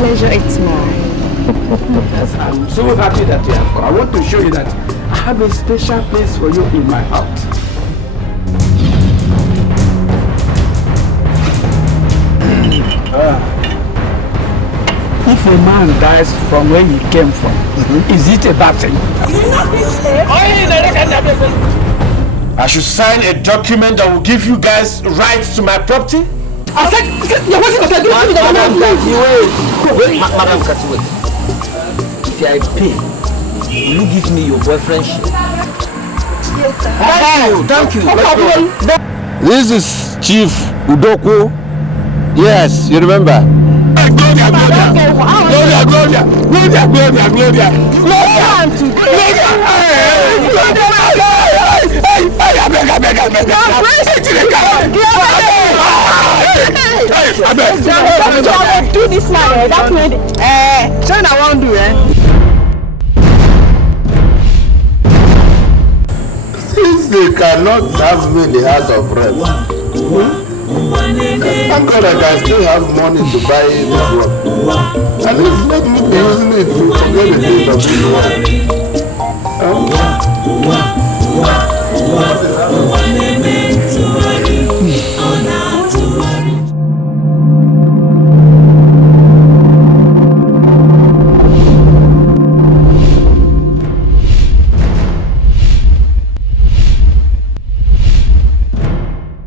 pleasure is mine. Yes, I'm so happy that you have come. I want to show you that I have a special place for you in my heart. If a man dies from where he came from, is it a bad thing? I should sign a document that will give you guys rights to my property? I said, you're wasting your time. Madam Kati, wait. If you are in pain, will you give me your boyfriend's share? Yes, sir. Thank you. This is Chief Udoko. Yes, you remember? Gloria! Do this man, that's when China won't do it. Since they cannot have me in the House of Reps, thank God I can still have money to buy this work. At least let me be using it to forget the days of this work.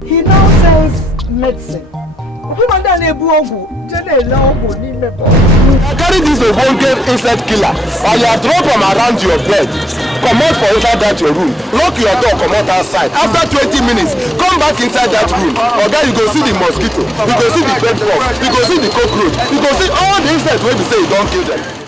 He now says medicine. Carry this Obonke insect killer or you are drop am around your bed. Comot for inside that your room. Lock your door, comot outside. After 20 minutes, come back inside that room. Oga, you go see the mosquito, you go see the bedbug, you go see the cockroach, you go see all the insects wey be say you don kill them.